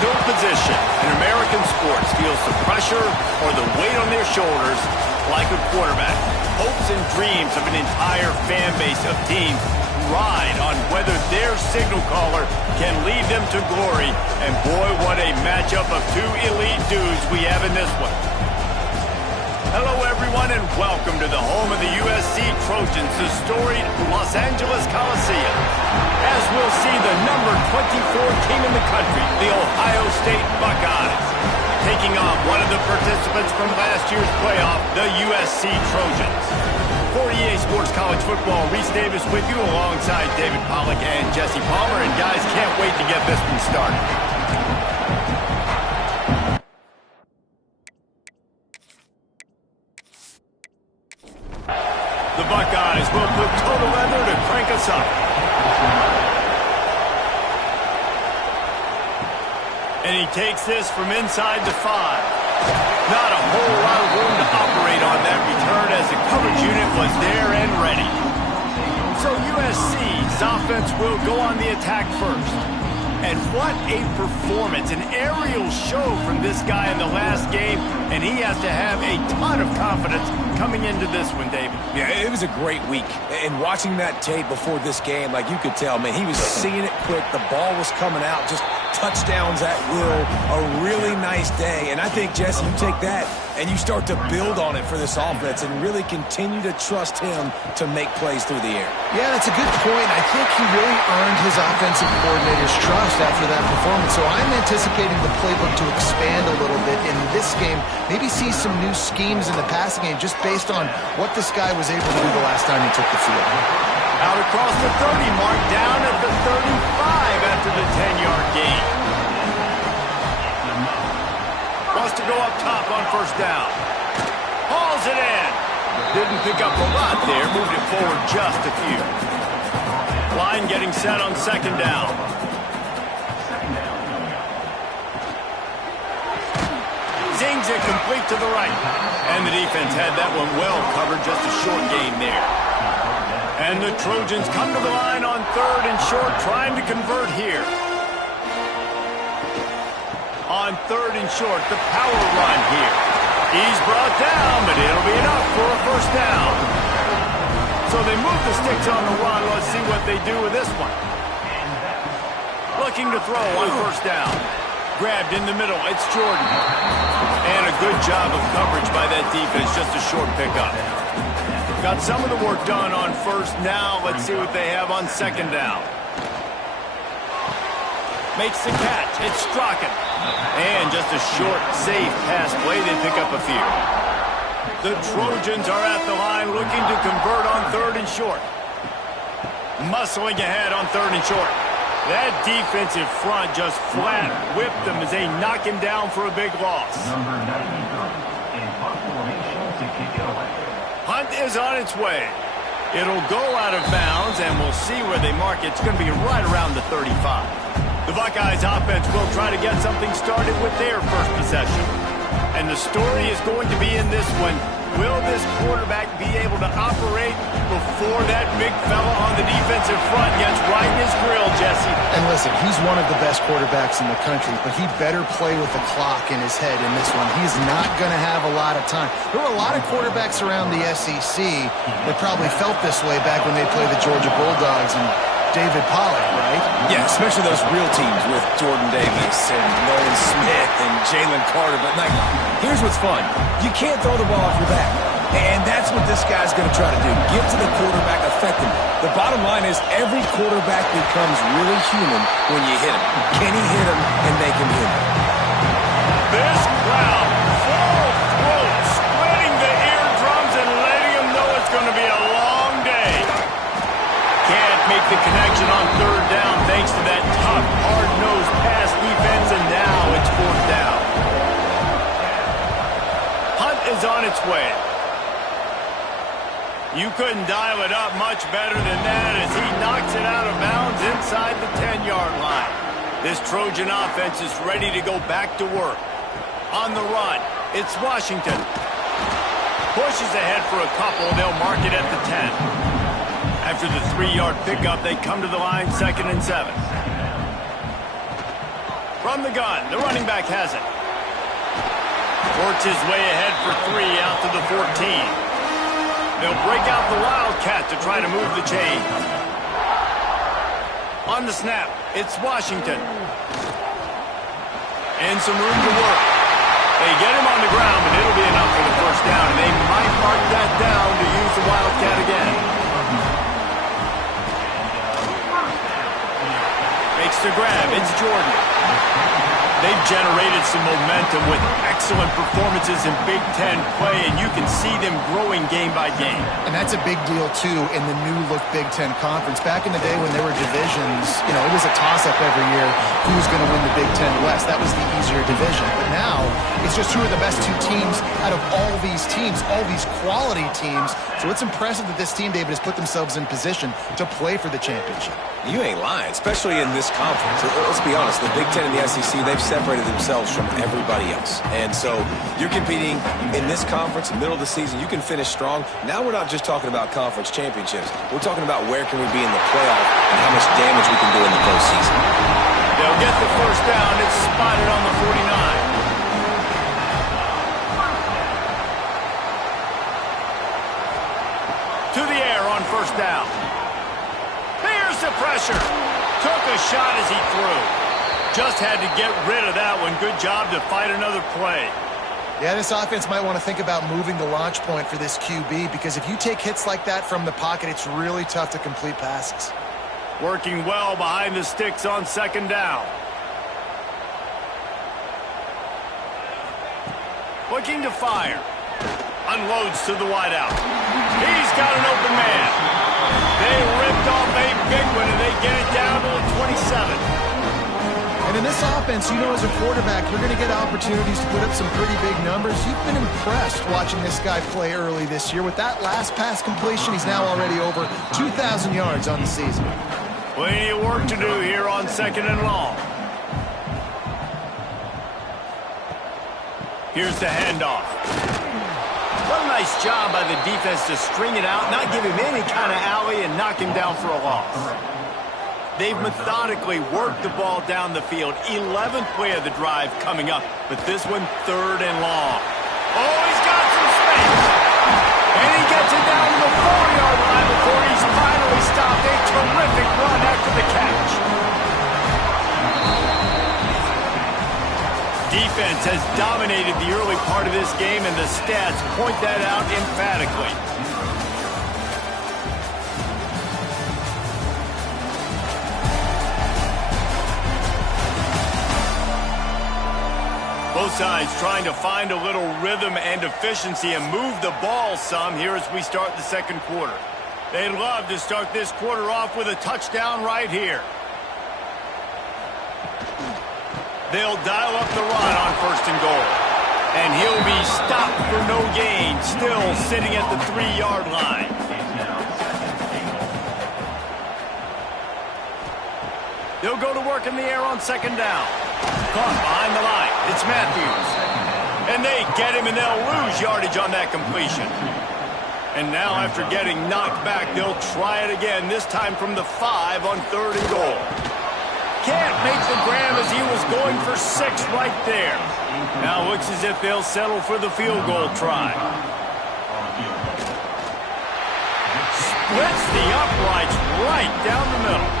No position in American sports feels the pressure or the weight on their shoulders like a quarterback. Hopes and dreams of an entire fan base of teams ride on whether their signal caller can lead them to glory. And boy, what a matchup of two elite dudes we have in this one. Hello, everyone, and welcome to the home of the USC Trojans, the storied Los Angeles Coliseum. As we'll see, the number 24 team in the country, the Ohio State Buckeyes, taking on one of the participants from last year's playoff, the USC Trojans. For EA Sports College Football, Reese Davis with you alongside David Pollack and Jesse Palmer. And guys, can't wait to get this one started. The Buckeyes will put total leather to crank us up. And he takes this from inside the 5. Not a whole lot of room to operate on that return as the coverage unit was there and ready. So USC's offense will go on the attack first. And what a performance, an aerial show from this guy in the last game, and he has to have a ton of confidence coming into this one, David. Yeah, it was a great week. And watching that tape before this game, like you could tell, man, he was seeing it quick. The ball was coming out, just touchdowns at will. A really nice day. And I think, Jesse, you take that and you start to build on it for this offense and really continue to trust him to make plays through the air. Yeah, that's a good point. I think he really earned his offensive coordinator's trust after that performance. So I'm anticipating the playbook to expand a little bit in this game. Maybe see some new schemes in the passing game just based on what this guy was able to do the last time he took the field. Out across the 30 mark, down at the 35 after the 10-yard gain. Wants to go up top on first down. Hauls it in. Didn't pick up a lot there, moved it forward just a few. Line getting set on second down. Zings it complete to the right. And the defense had that one well covered, just a short gain there. And the Trojans come to the line on third and short, trying to convert here. On third and short, the power run here. He's brought down, but it'll be enough for a first down. So they move the sticks on the run. Let's see what they do with this one. Looking to throw on first down. Grabbed in the middle. It's Jordan. And a good job of coverage by that defense. Just a short pickup. Got some of the work done on first. Now let's see what they have on second down. Makes the catch. It's Strachan. And just a short, safe pass play. They pick up a few. The Trojans are at the line looking to convert on third and short. Muscling ahead on third and short. That defensive front just flat whipped them as they knock him down for a big loss. Hunt is on its way. It'll go out of bounds, and we'll see where they mark it. It's going to be right around the 35. The Buckeyes offense will try to get something started with their first possession. And the story is going to be in this one. Will this quarterback be able to operate before that big fella on the defensive front gets right in his grill, Jesse? And listen, he's one of the best quarterbacks in the country, but he better play with the clock in his head in this one. He's not going to have a lot of time. There were a lot of quarterbacks around the SEC that probably felt this way back when they played the Georgia Bulldogs and David Pollack, right? Yeah, especially those real teams with Jordan Davis and Nolan Smith and Jalen Carter. But, like, here's what's fun. You can't throw the ball off your back. And that's what this guy's going to try to do. Get to the quarterback, affect him. The bottom line is every quarterback becomes really human when you hit him. Can he hit him and make him human? This crowd, full throat, splitting the eardrums and letting them know it's going to be a long day. Can't make the connection on third down thanks to that tough, hard-nosed pass defense, and now it's fourth down. Hunt is on its way. You couldn't dial it up much better than that as he knocks it out of bounds inside the 10-yard line. This Trojan offense is ready to go back to work. On the run, it's Washington. Pushes ahead for a couple. They'll mark it at the 10. After the 3-yard pickup, they come to the line 2nd and 7. From the gun, the running back has it. Works his way ahead for 3 out to the 14. They'll break out the Wildcat to try to move the chains. On the snap, it's Washington. And some room to work. They get him on the ground, but it'll be enough for the first down, and they might mark that down to use the Wildcat again. Makes the grab. It's Jordan. They've generated some momentum with excellent performances in Big Ten play, and you can see them growing game by game. And that's a big deal, too, in the new-look Big Ten Conference. Back in the day when there were divisions, you know, it was a toss-up every year who was going to win the Big Ten West. That was the easier division. But now, it's just who are the best 2 teams out of all these teams, all these quality teams. So it's impressive that this team, David, has put themselves in position to play for the championship. You ain't lying, especially in this conference. Let's be honest, the Big Ten and the SEC, they've separated themselves from everybody else. And so you're competing in this conference, middle of the season. You can finish strong. Now we're not just talking about conference championships. We're talking about where can we be in the playoff and how much damage we can do in the postseason. They'll get the first down. It's spotted on the 49. To the air on first down. Here's the pressure. Took a shot as he threw. Just had to get rid of that one. Good job to fight another play. Yeah, this offense might want to think about moving the launch point for this QB, because if you take hits like that from the pocket, it's really tough to complete passes. Working well behind the sticks on second down. Looking to fire. Unloads to the wideout. He's got an open man. They ripped off a big one, and they get it down to the 27. And in this offense, you know, as a quarterback, you're going to get opportunities to put up some pretty big numbers. You've been impressed watching this guy play early this year. With that last pass completion, he's now already over 2,000 yards on the season. Plenty of work to do here on second and long. Here's the handoff. What a nice job by the defense to string it out, not give him any kind of alley, and knock him down for a loss. They've methodically worked the ball down the field. 11th play of the drive coming up, but this one 3rd and long. Oh, he's got some space. And he gets it down to the 4-yard line before he's finally stopped. A terrific run after the catch. Defense has dominated the early part of this game, and the stats point that out emphatically. Both sides trying to find a little rhythm and efficiency and move the ball some here as we start the second quarter. They'd love to start this quarter off with a touchdown right here. They'll dial up the run on 1st and goal. And he'll be stopped for no gain, still sitting at the 3-yard line. They'll go to work in the air on second down. Caught behind the line. It's Matthews. And they get him, and they'll lose yardage on that completion. And now, after getting knocked back, they'll try it again, this time from the 5 on 3rd and goal. Can't make the grab as he was going for 6 right there. Now looks as if they'll settle for the field goal try. Splits the uprights right down the middle.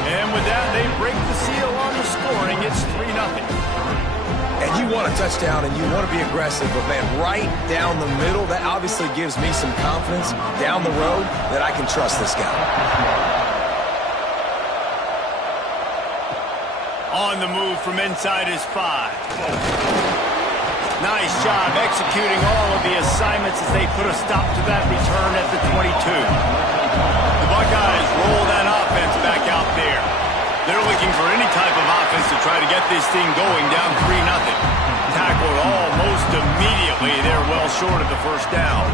And with that, they break the seal on the scoring. It's 3-0. And you want a touchdown and you want to be aggressive, but man, right down the middle, that obviously gives me some confidence down the road that I can trust this guy. On the move from inside his 5. Nice job executing all of the assignments as they put a stop to that return at the 22. The Buckeyes roll that offense back out there. They're looking for any type of offense to try to get this thing going, down 3-0. Tackled almost immediately. They're well short of the first down.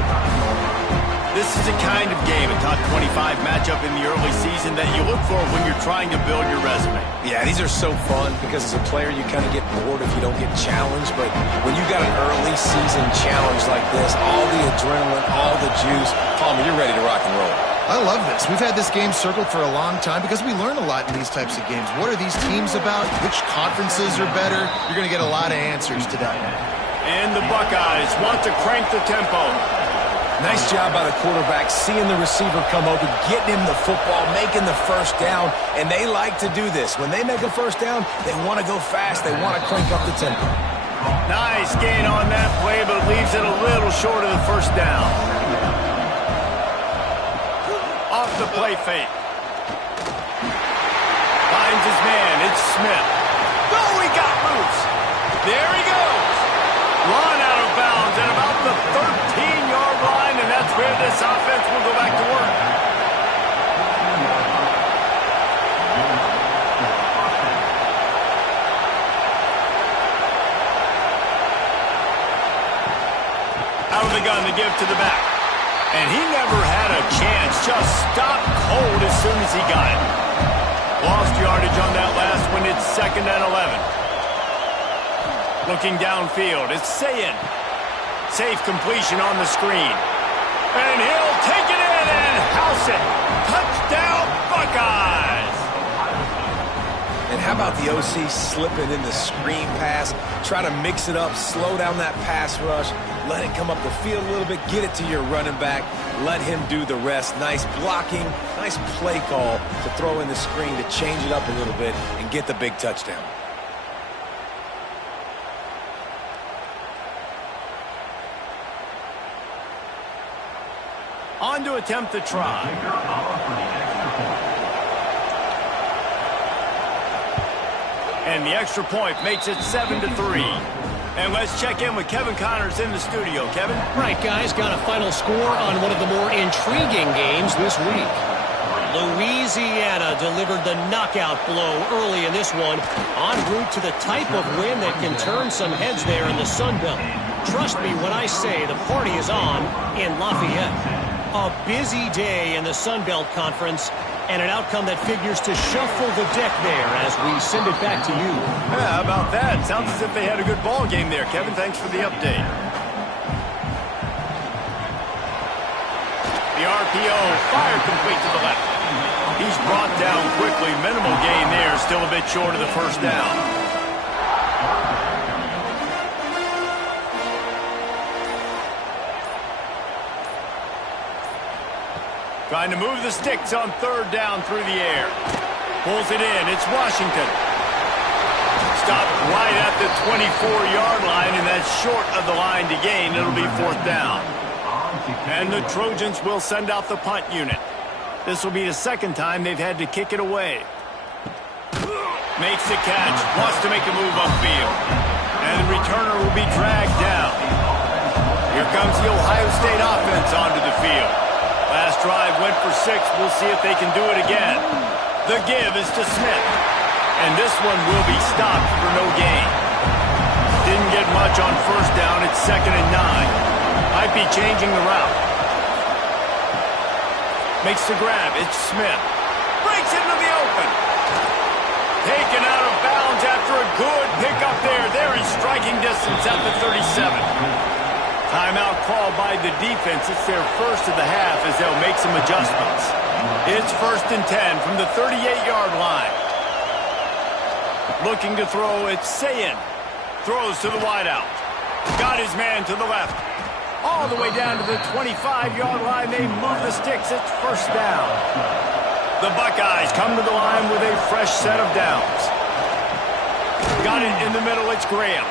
This is a kind of game, a top 25 matchup in the early season that you look for when you're trying to build your resume. Yeah, these are so fun because as a player you kind of get bored if you don't get challenged, but when you got an early season challenge like this, all the adrenaline, all the juice, Palmer, you're ready to rock and roll. I love this. We've had this game circled for a long time because we learn a lot in these types of games. What are these teams about? Which conferences are better? You're going to get a lot of answers today. And the Buckeyes want to crank the tempo. Nice job by the quarterback, seeing the receiver come open, getting him the football, making the first down, and they like to do this. When they make a first down, they want to go fast. They want to crank up the tempo. Nice gain on that play, but leaves it a little short of the first down. Off the play fake. Finds his man. It's Smith. Oh, he got loose. There he goes. Run out of bounds at about the 13-yard line, and that's where this offense will go back to work. Out of the gun to give to the back. And he never had a chance. Just stopped cold as soon as he got it. Lost yardage on that last one. It's 2nd and 11. Looking downfield. It's Sayin. Safe completion on the screen. And he'll take it in and house it. Touchdown, Buckeyes! And how about the OC slipping in the screen pass? Try to mix it up, slow down that pass rush, let it come up the field a little bit, get it to your running back, let him do the rest. Nice blocking, nice play call to throw in the screen to change it up a little bit and get the big touchdown. On to attempt the try. And the extra point makes it 7-3. And let's check in with Kevin Connors in the studio. Kevin? Right, guys. Got a final score on one of the more intriguing games this week. Louisiana delivered the knockout blow early in this one, en route to the type of win that can turn some heads there in the Sun Belt. Trust me when I say the party is on in Lafayette. A busy day in the Sun Belt Conference, and an outcome that figures to shuffle the deck there as we send it back to you. Yeah, how about that? Sounds as if they had a good ball game there, Kevin. Thanks for the update. The RPO fired complete to the left. He's brought down quickly. Minimal gain there, still a bit short of the first down. Trying to move the sticks on 3rd down through the air. Pulls it in. It's Washington. Stopped right at the 24-yard line, and that's short of the line to gain. It'll be 4th down. And the Trojans will send out the punt unit. This will be the 2nd time they've had to kick it away. Makes the catch. Wants to make a move upfield. And the returner will be dragged down. Here comes the Ohio State offense onto the field. Last drive went for 6. We'll see if they can do it again. The give is to Smith. And this one will be stopped for no gain. Didn't get much on 1st down. It's 2nd and 9. Might be changing the route. Makes the grab. It's Smith. Breaks into the open. Taken out of bounds after a good pickup there. They're in striking distance at the 37. Timeout called by the defense. It's their first of the half as they'll make some adjustments. It's 1st and 10 from the 38-yard line. Looking to throw, it's Sayin. Throws to the wideout. Got his man to the left. All the way down to the 25-yard line. They move the sticks. It's 1st down. The Buckeyes come to the line with a fresh set of downs. Got it in the middle. It's Graham.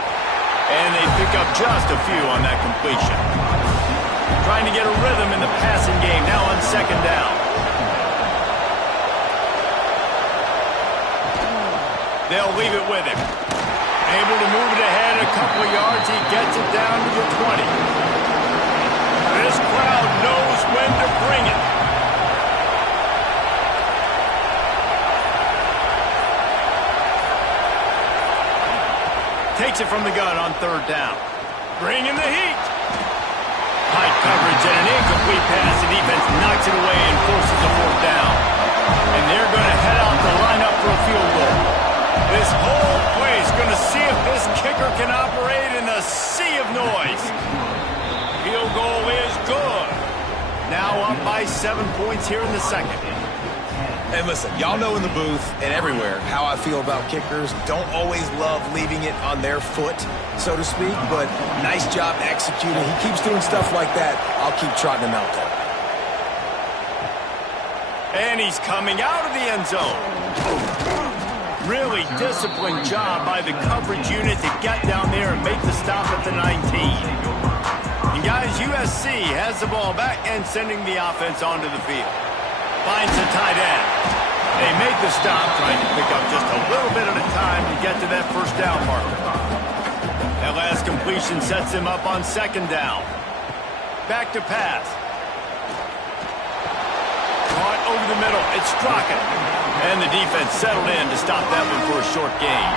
And they pick up just a few on that completion. Trying to get a rhythm in the passing game now on 2nd down. They'll leave it with him. Able to move it ahead a couple of yards. He gets it down to the 20. This crowd knows when to bring it. Takes it from the gun on 3rd down. Bringing the heat. Tight coverage and an incomplete pass. The defense knocks it away and forces the 4th down. And they're going to head out the lineup for a field goal. This whole place going to see if this kicker can operate in a sea of noise. Field goal is good. Now up by 7 points here in the second. And listen, y'all know in the booth and everywhere how I feel about kickers. Don't always love leaving it on their foot, so to speak, but nice job executing. He keeps doing stuff like that. I'll keep trotting him out there. And he's coming out of the end zone. Really disciplined job by the coverage unit to get down there and make the stop at the 19. And guys, USC has the ball back and sending the offense onto the field. Finds the tight end. They make the stop, trying to pick up just a little bit at a time to get to that first down marker. That last completion sets him up on second down. Back to pass. Caught over the middle. It's Strachan. And the defense settled in to stop that one for a short gain.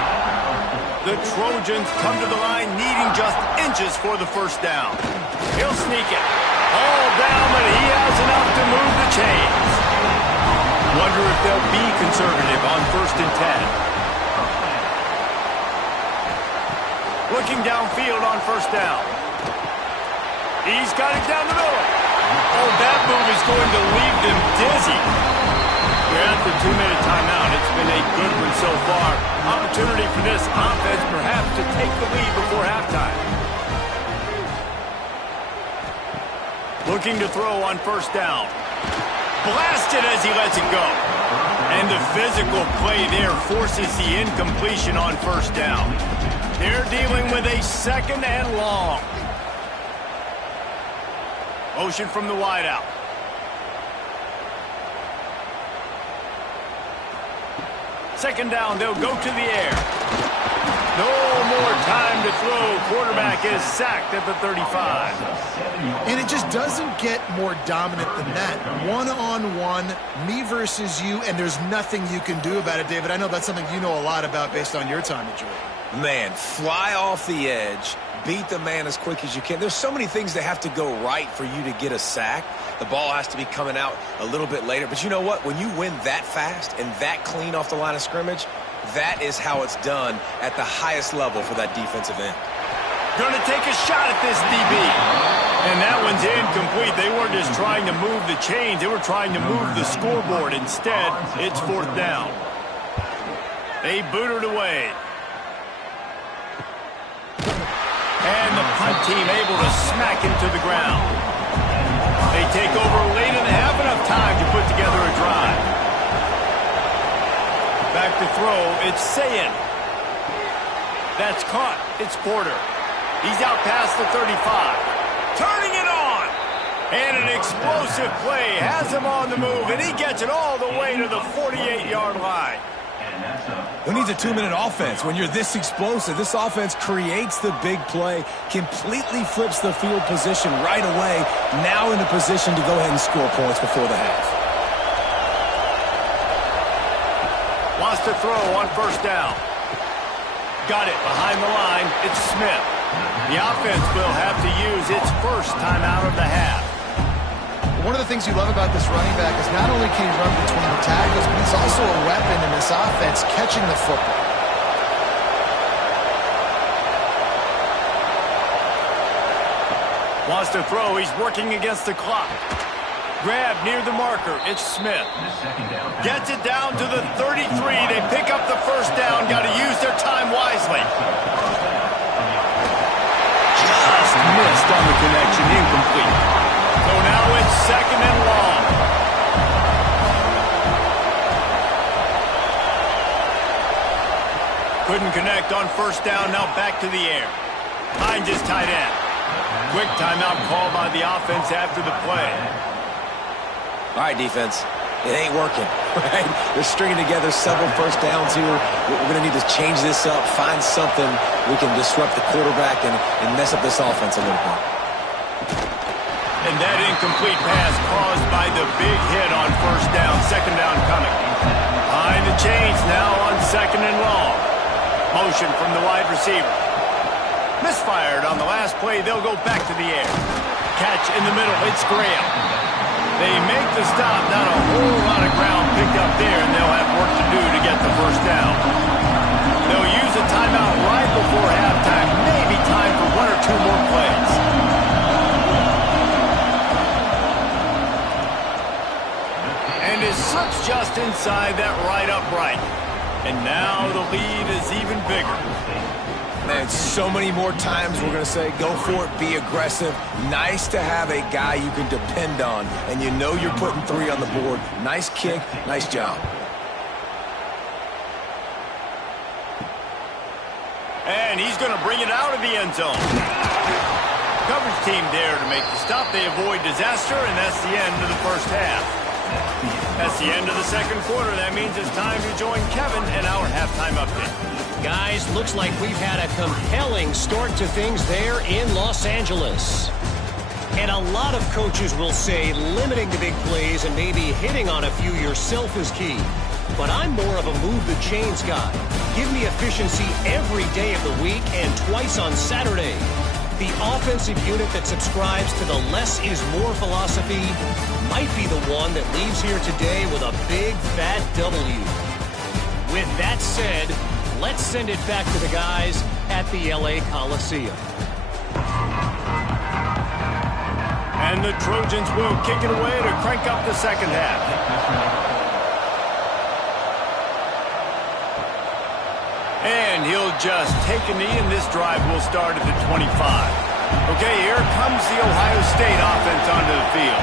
The Trojans come to the line needing just inches for the first down. He'll sneak it. All down, but he has enough to move the chains. Wonder if they'll be conservative on 1st and 10. Looking downfield on first down. He's got it down the middle. Oh, that move is going to leave them dizzy. We're at the 2-minute timeout. It's been a good one so far. Opportunity for this offense perhaps to take the lead before halftime. Looking to throw on first down. Blasted as he lets it go. And the physical play there forces the incompletion on first down. They're dealing with a second and long. Motion from the wideout. Second down, they'll go to the air. No more time to throw. Quarterback is sacked at the 35. And it just doesn't get more dominant than that. One-on-one, me versus you, and there's nothing you can do about it, David. I know that's something you know a lot about based on your time at Georgia. Man, fly off the edge, beat the man as quick as you can. There's so many things that have to go right for you to get a sack. The ball has to be coming out a little bit later. But you know what? When you win that fast and that clean off the line of scrimmage, that is how it's done at the highest level for that defensive end. Going to take a shot at this DB. And that one's incomplete. They weren't just trying to move the chains. They were trying to move the scoreboard. Instead, it's fourth down. They boot it away. And the punt team able to smack him to the ground. They take over late and have enough time to put together a drive. Back to throw, it's Sayin. That's caught. It's Porter. He's out past the 35. Turning it on. And an explosive play has him on the move, and he gets it all the way to the 48-yard line. Who needs a 2-minute offense? When you're this explosive, this offense creates the big play, completely flips the field position right away, now in a position to go ahead and score points before the half. Wants to throw on first down. Got it behind the line. It's Smith. The offense will have to use its first timeout of the half. One of the things you love about this running back is not only can he run between the tackles, but he's also a weapon in this offense, catching the football. Wants to throw. He's working against the clock. Grab near the marker. It's Smith. Gets it down to the 33. They pick up the first down. Got to use their time wisely. Just missed on the connection. Incomplete. So now it's second and long. Couldn't connect on first down. Now back to the air. Finds his tight end. Quick timeout call by the offense after the play. All right, defense. It ain't working, right? They're stringing together several first downs here. We're going to need to change this up, find something we can disrupt the quarterback and mess up this offense a little bit. And that incomplete pass caused by the big hit on first down. Second down coming. Behind the chains now on second and long. Motion from the wide receiver. Misfired on the last play. They'll go back to the air. Catch in the middle. It's Graham. They make the stop. Not a whole lot of ground picked up there, and they'll have work to do to get the first down. They'll use a timeout right before halftime. Maybe time for one or two more plays. inside that right upright. And now the lead is even bigger. Man, so many more times we're going to say, go for it, be aggressive. Nice to have a guy you can depend on, and you know you're putting 3 on the board. Nice kick, nice job. And he's going to bring it out of the end zone. Coverage team there to make the stop. They avoid disaster, and that's the end of the first half. That's the end of the second quarter. That means it's time to join Kevin in our halftime update. Guys, looks like we've had a compelling start to things there in Los Angeles. And a lot of coaches will say limiting the big plays and maybe hitting on a few yourself is key. But I'm more of a move the chains guy. Give me efficiency every day of the week and twice on Saturday. The offensive unit that subscribes to the less is more philosophy might be the one that leaves here today with a big fat W. With that said, let's send it back to the guys at the LA Coliseum. And the Trojans will kick it away to crank up the second half. And he'll just take a knee, and this drive will start at the 25. Okay, here comes the Ohio State offense onto the field.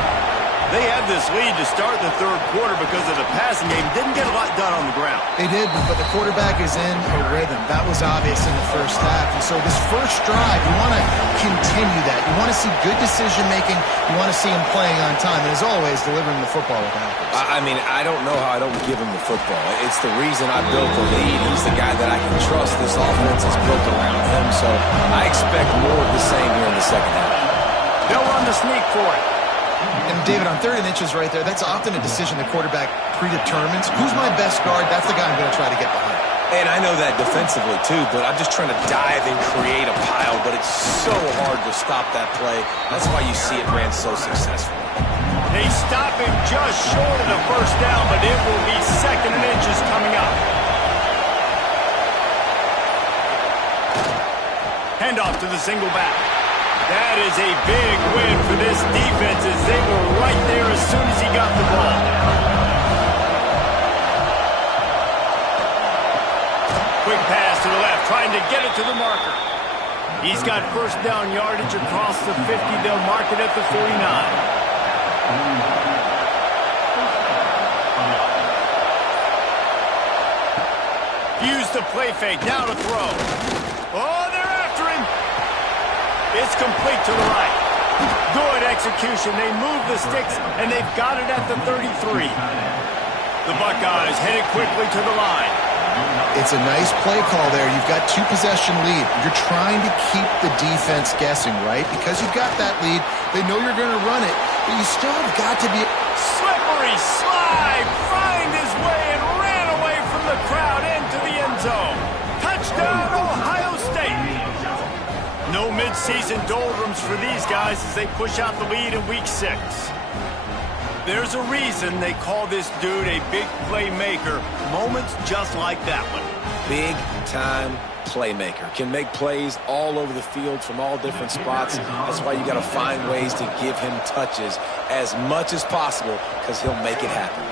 They had this lead to start the third quarter because of the passing game. Didn't get a lot done on the ground. They did, but the quarterback is in a rhythm. That was obvious in the first half. And so this first drive, you want to continue that. You want to see good decision-making. You want to see him playing on time. And as always, delivering the football with accuracy. I mean, I don't know how I don't give him the football. It's the reason I built the lead. He's the guy that I can trust. This offense is built around him. So I expect more of the same here in the second half. They'll run the sneak for it. And David, on 3rd and inches right there, that's often a decision the quarterback predetermines. Who's my best guard? That's the guy I'm going to try to get behind. And I know that defensively, too, but I'm just trying to dive and create a pile, but it's so hard to stop that play. That's why you see it ran so successful. They stop him just short of the first down, but it will be 2nd and inches coming up. Handoff to the single back. That is a big win for this defense as they were right there as soon as he got the ball. Quick pass to the left, trying to get it to the marker. He's got first down yardage across the 50. They'll mark it at the 49. Use the play fake, now to throw. Oh, they're after him. It's complete to the right. Good execution. They move the sticks, and they've got it at the 33. The Buckeyes headed quickly to the line. It's a nice play call there. You've got 2-possession lead. You're trying to keep the defense guessing, right? Because you've got that lead, they know you're going to run it, but you still have got to be... Slippery slide, find his way and ran away from the crowd into the end zone. Touchdown, Ohio State. No midseason doldrums for these guys as they push out the lead in Week 6. There's a reason they call this dude a big playmaker. Moments just like that one. Big-time playmaker. Can make plays all over the field from all different spots. That's why you got to find ways to give him touches as much as possible because he'll make it happen.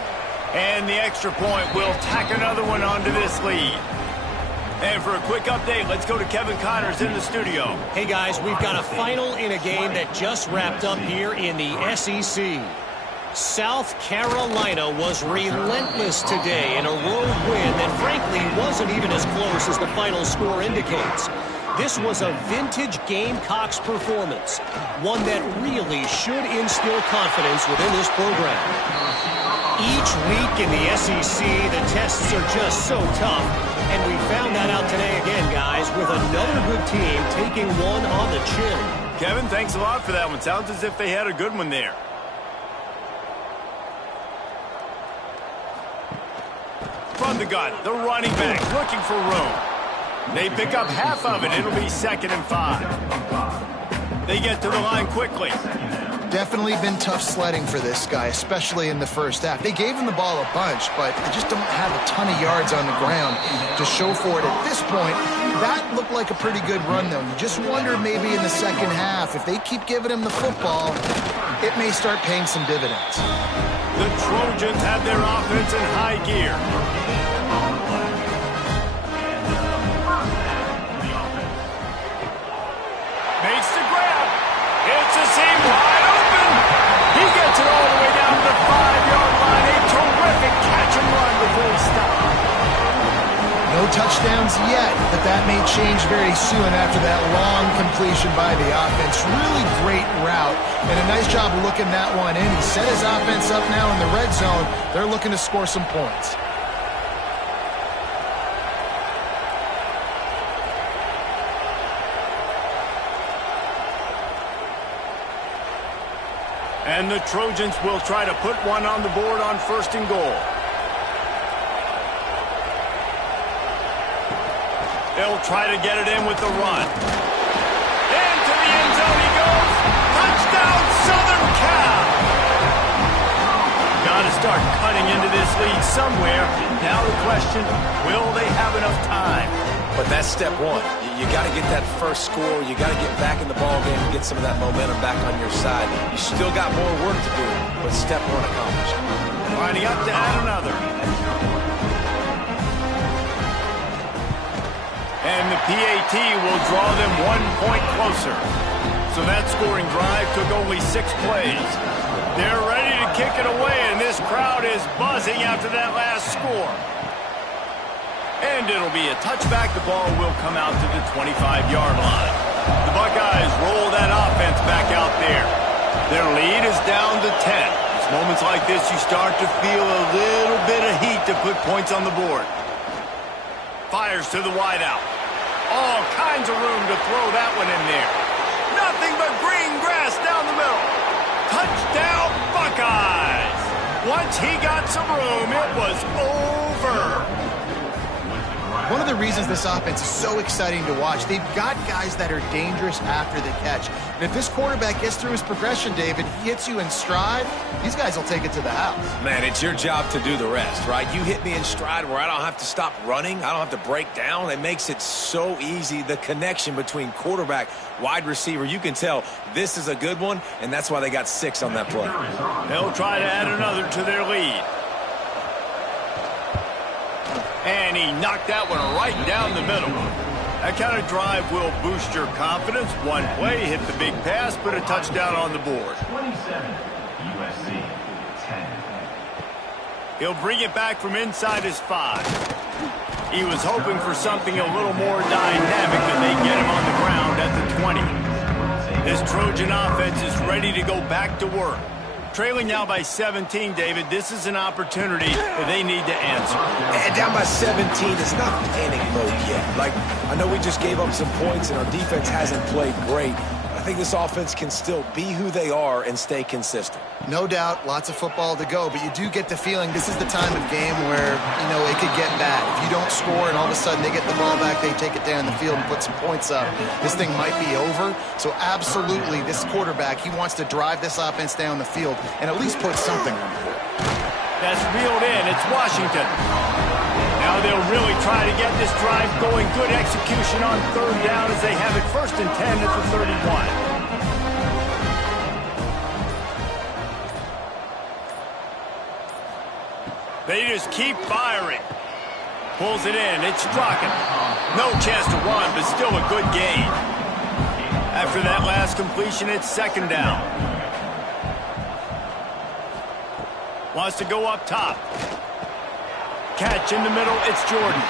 And the extra point will tack another one onto this lead. And for a quick update, let's go to Kevin Connors in the studio. Hey, guys, we've got a final in a game that just wrapped up here in the SEC. South Carolina was relentless today in a road win that frankly wasn't even as close as the final score indicates. This was a vintage Gamecocks performance, one that really should instill confidence within this program. Each week in the SEC, the tests are just so tough, and we found that out today again, guys, with another good team taking one on the chin. Kevin, thanks a lot for that one. Sounds as if they had a good one there. From the gun, the running back looking for room. They pick up half of it. It'll be 2nd and 5. They get to the line quickly. Definitely been tough sledding for this guy, especially in the first half. They gave him the ball a bunch, but they just don't have a ton of yards on the ground to show for it at this point. That looked like a pretty good run, though. You just wonder maybe in the second half, if they keep giving him the football, it may start paying some dividends. The Trojans have their offense in high gear. Makes the grab. It's a seam wide open. He gets it all the way down to the 5-yard line. A terrific catch and run before he stopped. No touchdowns yet, but that may change very soon after that long completion by the offense. Really great route, and a nice job of looking that one in. He set his offense up now in the red zone. They're looking to score some points. And the Trojans will try to put one on the board on 1st and goal. They'll try to get it in with the run. Into the end zone he goes. Touchdown, Southern Cal! Got to start cutting into this lead somewhere. Now the question, will they have enough time? But that's step one. You got to get that first score. You got to get back in the ball game and get some of that momentum back on your side. You still got more work to do, but step one accomplished. Lining up to add another. And the PAT will draw them 1 point closer. So that scoring drive took only 6 plays. They're ready to kick it away, and this crowd is buzzing after that last score. And it'll be a touchback. The ball will come out to the 25-yard line. The Buckeyes roll that offense back out there. Their lead is down to 10. It's moments like this you start to feel a little bit of heat to put points on the board. Fires to the wideout. All kinds of room to throw that one in there. Nothing but green grass down the middle. Touchdown, Buckeyes! Once he got some room, it was over. One of the reasons this offense is so exciting to watch, they've got guys that are dangerous after the catch. And if this quarterback gets through his progression, David, he hits you in stride, these guys will take it to the house. Man, it's your job to do the rest, right? You hit me in stride where I don't have to stop running. I don't have to break down. It makes it so easy. The connection between quarterback, wide receiver, you can tell this is a good one, and that's why they got 6 on that play. They'll try to add another to their lead. And he knocked that one right down the middle. That kind of drive will boost your confidence. One play, hit the big pass, put a touchdown on the board. 27, USC, 10. He'll bring it back from inside his 5. He was hoping for something a little more dynamic than they get him on the ground at the 20. This Trojan offense is ready to go back to work. Trailing now by 17, David, this is an opportunity that they need to answer. And down by 17, it's not panic mode yet. Like, I know we just gave up some points and our defense hasn't played great. I think this offense can still be who they are and stay consistent. No doubt, lots of football to go, but you do get the feeling this is the time of game where, you know, it could get bad. If you don't score and all of a sudden they get the ball back, they take it down the field and put some points up, this thing might be over. So absolutely, this quarterback, he wants to drive this offense down the field and at least put something on the board. That's reeled in. It's Washington. Now they'll really try to get this drive going. Good execution on 3rd down as they have it 1st and 10 at the 31. They just keep firing. Pulls it in. It's Strachan. No chance to run, but still a good gain. After that last completion, it's 2nd down. Wants to go up top. Catch in the middle, it's Jordan.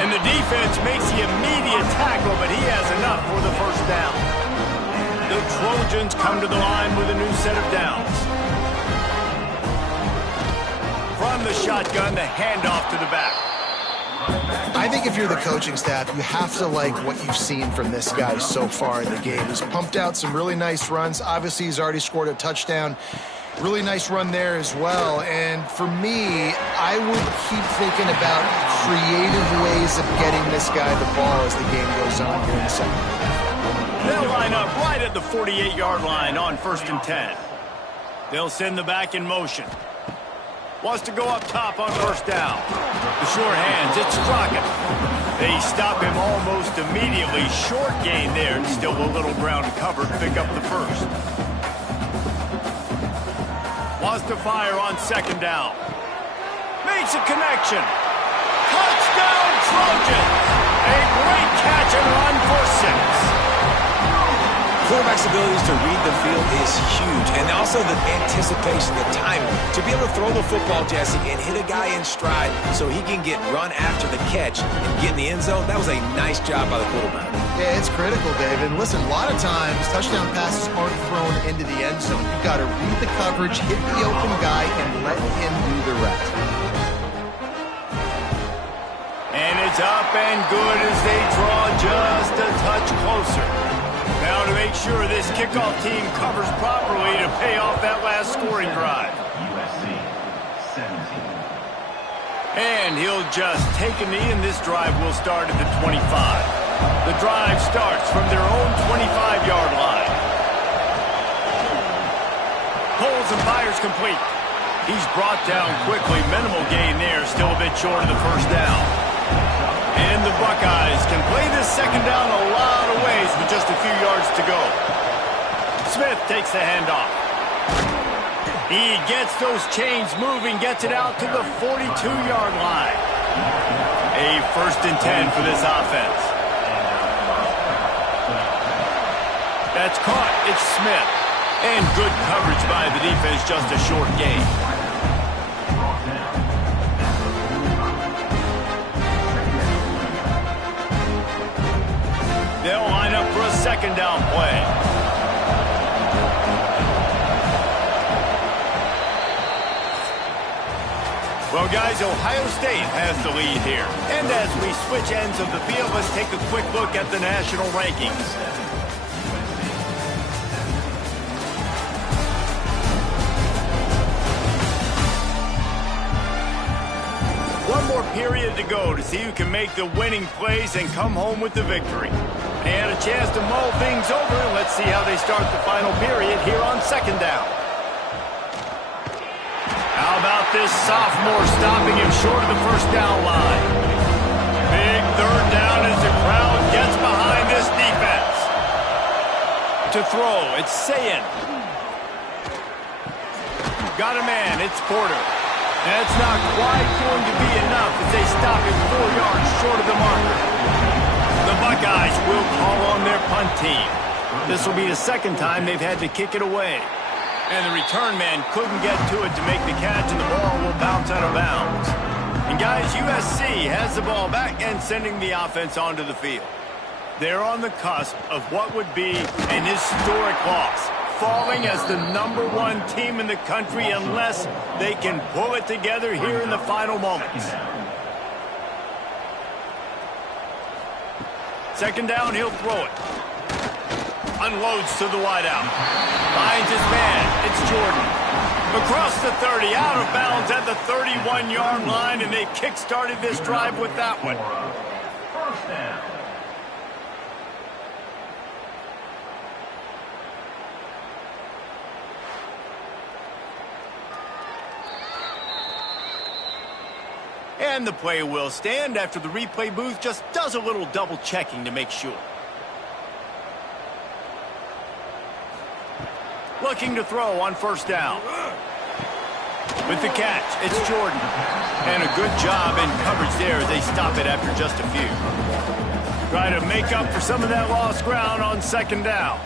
And the defense makes the immediate tackle, but he has enough for the 1st down. The Trojans come to the line with a new set of downs. From the shotgun, the handoff to the back. I think if you're the coaching staff, you have to like what you've seen from this guy so far in the game. He's pumped out some really nice runs. Obviously, he's already scored a touchdown. Really nice run there as well. And for me, I would keep thinking about creative ways of getting this guy the ball as the game goes on here in the second half. They'll line up right at the 48-yard line on 1st and 10. They'll send the back in motion. Wants to go up top on 1st down. The short hands, it's Strachan. They stop him almost immediately. Short gain there. Still a little ground covered. Pick up the 1st. Wants to fire on second down. Makes a connection. Touchdown, Trojans! A great catch and run for 6. Quarterback's abilities to read the field is huge, and also the anticipation, the timing. To be able to throw the football, Jesse, and hit a guy in stride so he can get run after the catch and get in the end zone, that was a nice job by the quarterback. Yeah, it's critical, David. Listen, a lot of times, touchdown passes aren't thrown into the end zone. You've got to read the coverage, hit the open guy, and let him do the rest. And it's up and good as they draw just a touch closer. Now to make sure this kickoff team covers properly to pay off that last scoring drive. USC 17. And he'll just take a knee, and this drive will start at the 25. The drive starts from their own 25-yard line. Pulls and fires complete. He's brought down quickly. Minimal gain there. Still a bit short of the first down. And the Buckeyes can play this second down a lot of ways with just a few yards to go. Smith takes the handoff. He gets those chains moving, gets it out to the 42-yard line. A 1st and 10 for this offense. That's caught. It's Smith. And good coverage by the defense, just a short gain. They'll line up for a second down play. Well, guys, Ohio State has the lead here. And as we switch ends of the field, let's take a quick look at the national rankings. One more period to go to see who can make the winning plays and come home with the victory. And a chance to mull things over. Let's see how they start the final period here on second down. How about this sophomore stopping him short of the first down line? Big third down as the crowd gets behind this defense. To throw, it's Sayin. Got a man, it's Porter. That's not quite going to be enough as they stop him 4 yards short of the marker. The Buckeyes will call on their punt team. This will be the second time they've had to kick it away. And the return man couldn't get to it to make the catch, and the ball will bounce out of bounds. And guys, USC has the ball back and sending the offense onto the field. They're on the cusp of what would be an historic loss, falling as the #1 team in the country unless they can pull it together here in the final moments. Second down, he'll throw it. Unloads to the wideout. Finds his man. It's Jordan. Across the 30, out of bounds at the 31-yard line, and they kick-started this drive with that one. First down. And the play will stand after the replay booth just does a little double-checking to make sure. Looking to throw on first down. With the catch, it's Jordan. And a good job in coverage there as they stop it after just a few. Try to make up for some of that lost ground on second down.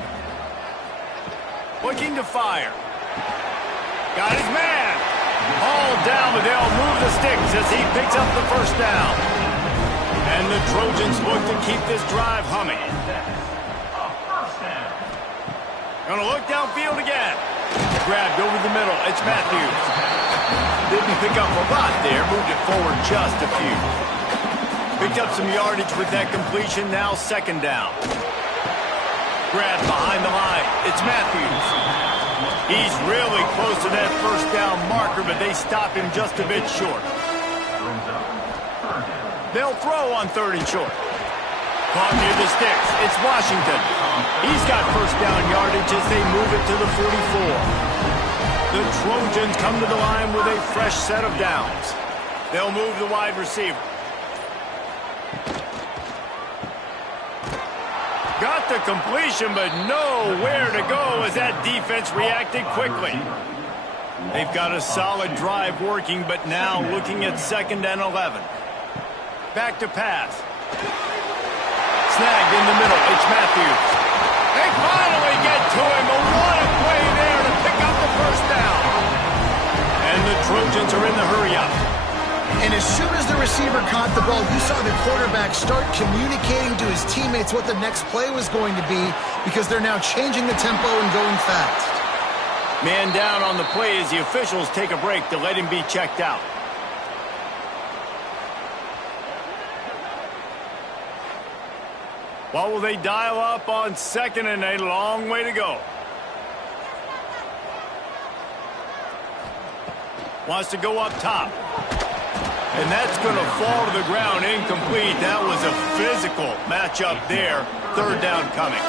Looking to fire. Got his man. Hauled down, but they'll move the sticks as he picks up the first down. And the Trojans look to keep this drive humming. Gonna look downfield again. Grabbed over the middle. It's Matthews. Didn't pick up a lot there. Moved it forward just a few. Picked up some yardage with that completion. Now second down. Grabbed behind the line. It's Matthews. He's really close to that first down marker, but they stop him just a bit short. They'll throw on third and short. Caught near the sticks. It's Washington. He's got first down yardage as they move it to the 44. The Trojans come to the line with a fresh set of downs. They'll move the wide receiver. Got the completion, but nowhere to go as that defense reacted quickly. They've got a solid drive working, but now looking at 2nd and 11. Back to pass. Snagged in the middle. It's Matthews. They finally get to him. A what a play there to pick up the first down. And the Trojans are in the hurry-up. And as soon as the receiver caught the ball, you saw the quarterback start communicating to his teammates what the next play was going to be because they're now changing the tempo and going fast. Man down on the play as the officials take a break to let him be checked out. What will they dial up on 2nd and a long way to go? Wants to go up top. And that's going to fall to the ground incomplete. That was a physical matchup there. 3rd down coming.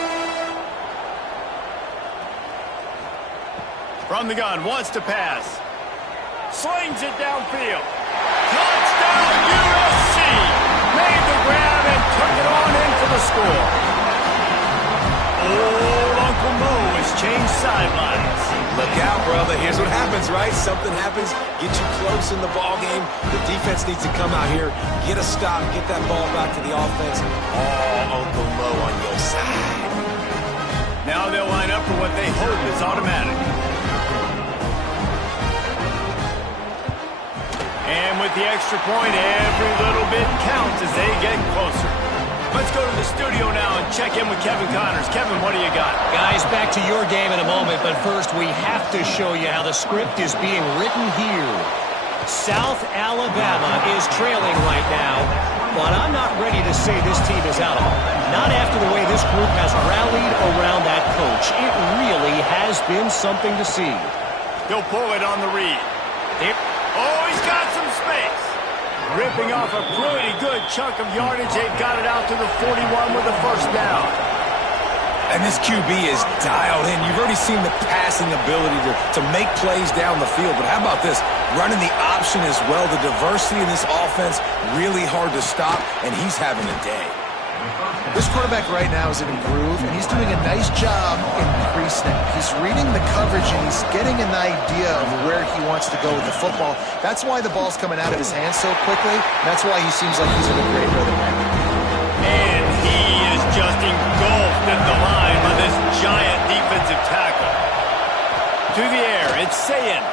From the gun, wants to pass. Slings it downfield. Touchdown, USC! Made the grab and took it on in for the score. Old Uncle Mo has changed sidelines. Look out, brother. Here's what happens, right? Something happens, get you close in the ball game. The defense needs to come out here, get a stop, get that ball back to the offense. All Uncle Mo on your side. Now they'll line up for what they hope is automatic. And with the extra point, every little bit counts as they get closer. Let's go to the studio now and check in with Kevin Connors. Kevin, what do you got? Guys, back to your game in a moment, but first we have to show you how the script is being written here. South Alabama is trailing right now, but I'm not ready to say this team is out of it. Not after the way this group has rallied around that coach. It really has been something to see. He'll pull it on the read. Oh, he's got some space. Ripping off a pretty good chunk of yardage. They've got it out to the 41 with the first down. And this QB is dialed in. You've already seen the passing ability to make plays down the field. But how about this? Running the option as well. The diversity in this offense, really hard to stop, and he's having a day. This quarterback right now is in a groove, and he's doing a nice job in pre-snap. He's reading the coverage, and he's getting an idea of where he wants to go with the football. That's why the ball's coming out of his hands so quickly. That's why he seems like he's in a great rhythm right now. And he is just engulfed at the line by this giant defensive tackle. To the air, it's Sayin.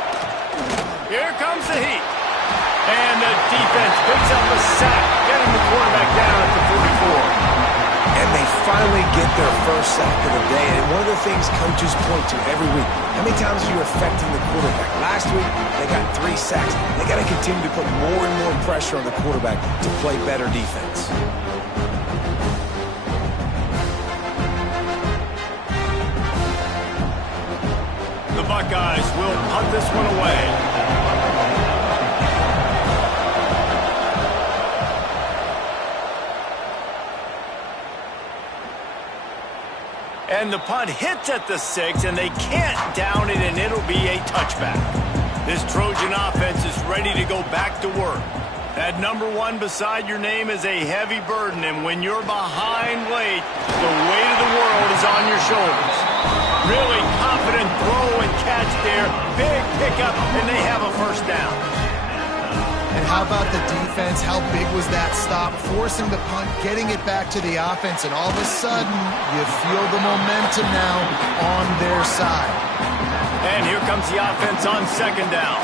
Here comes the heat. And the defense picks up a sack, getting the quarterback down at the 44. And they finally get their first sack of the day. And one of the things coaches point to every week, how many times are you affecting the quarterback? Last week, they got 3 sacks. They got to continue to put more and more pressure on the quarterback to play better defense. The Buckeyes will punt this one away. And the punt hits at the 6, and they can't down it, and it'll be a touchback. This Trojan offense is ready to go back to work. That number 1 beside your name is a heavy burden, and when you're behind late, the weight of the world is on your shoulders. Really confident throw and catch there. Big pickup, and they have a first down. And how about the defense? How big was that stop? Forcing the punt, getting it back to the offense, and all of a sudden, you feel the momentum now on their side. And here comes the offense on 2nd down.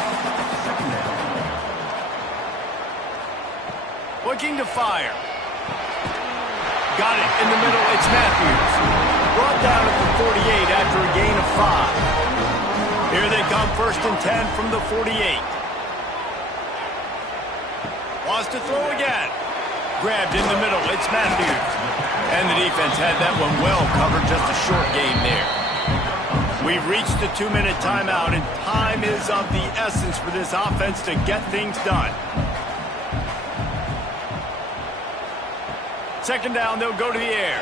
Looking to fire. Got it in the middle. It's Matthews. Brought down at the 48 after a gain of 5. Here they come, 1st and 10 from the 48. Wants to throw again. Grabbed in the middle. It's Matthews. And the defense had that one well covered. Just a short game there. We've reached the 2-minute timeout, and time is of the essence for this offense to get things done. 2nd down, they'll go to the air.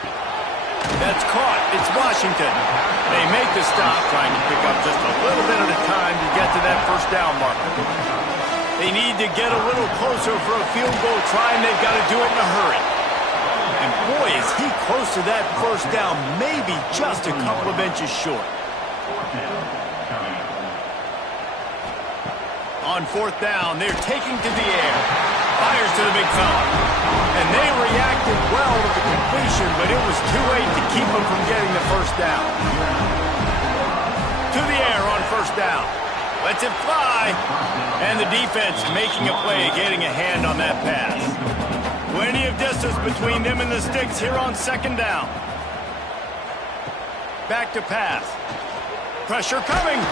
That's caught. It's Washington. They make the stop, trying to pick up just a little bit at a time to get to that first down marker. They need to get a little closer for a field goal try, and they've got to do it in a hurry. And boy, is he close to that first down, maybe just a couple of inches short. On fourth down, they're taking to the air. Fires to the big fella. And they reacted well to the completion, but it was too late to keep them from getting the first down. To the air on first down. Lets it fly. And the defense making a play, getting a hand on that pass. Plenty of distance between them and the sticks here on second down. Back to pass. Pressure coming.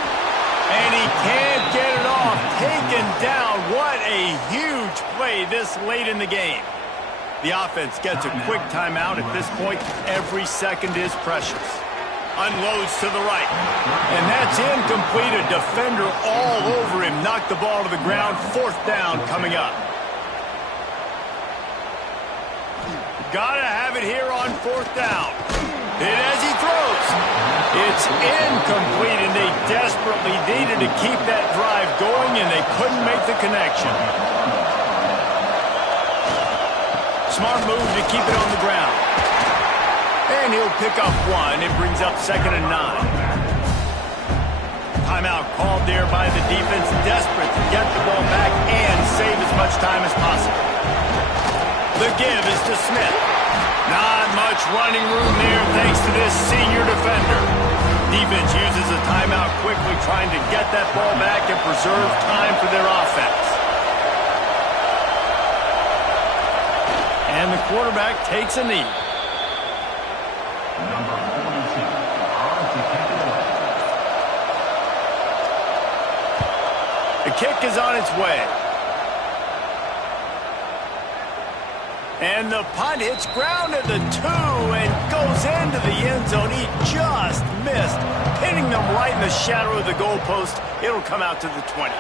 And he can't get it off. Taken down. What a huge play this late in the game. The offense gets a quick timeout at this point. Every second is precious. Unloads to the right. And that's incomplete. A defender all over him. Knocked the ball to the ground. Fourth down coming up. Gotta have it here on fourth down. Hit as he throws. It's incomplete, and they desperately needed to keep that drive going, and they couldn't make the connection. Smart move to keep it on the ground. And he'll pick up one. It brings up 2nd and 9. Timeout called there by the defense, desperate to get the ball back and save as much time as possible. The give is to Smith. Not much running room there thanks to this senior defender. Defense uses a timeout quickly, trying to get that ball back and preserve time for their offense. And the quarterback takes a knee. Number 42, on to kick it away. The kick is on its way. And the punt hits ground at the 2 and goes into the end zone. He just missed, hitting them right in the shadow of the goalpost. It'll come out to the 20.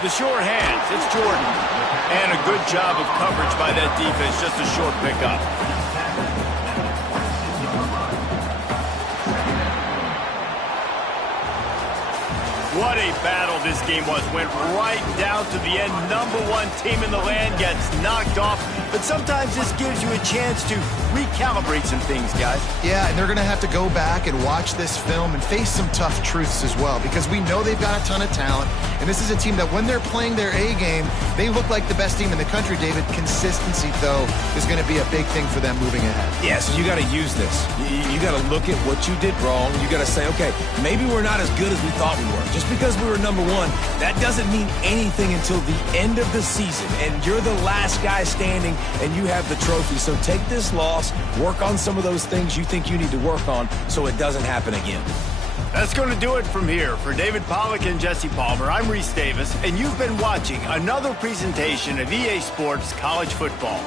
The short hands, it's Jordan. And a good job of coverage by that defense, just a short pickup. What a battle this game was. Went right down to the end. Number 1 team in the land gets knocked off. But sometimes this gives you a chance to recalibrate some things, guys. Yeah, and they're going to have to go back and watch this film and face some tough truths as well, because we know they've got a ton of talent. And this is a team that when they're playing their A game, they look like the best team in the country, David. Consistency, though, is going to be a big thing for them moving ahead. Yeah, so you got to use this. You got to look at what you did wrong. You got to say, okay, maybe we're not as good as we thought we were. Just because we were number 1, that doesn't mean anything until the end of the season. And you're the last guy standing, and you have the trophy. So take this loss, work on some of those things you think you need to work on so it doesn't happen again. That's going to do it from here. For David Pollack and Jesse Palmer, I'm Reese Davis, and you've been watching another presentation of EA Sports College Football.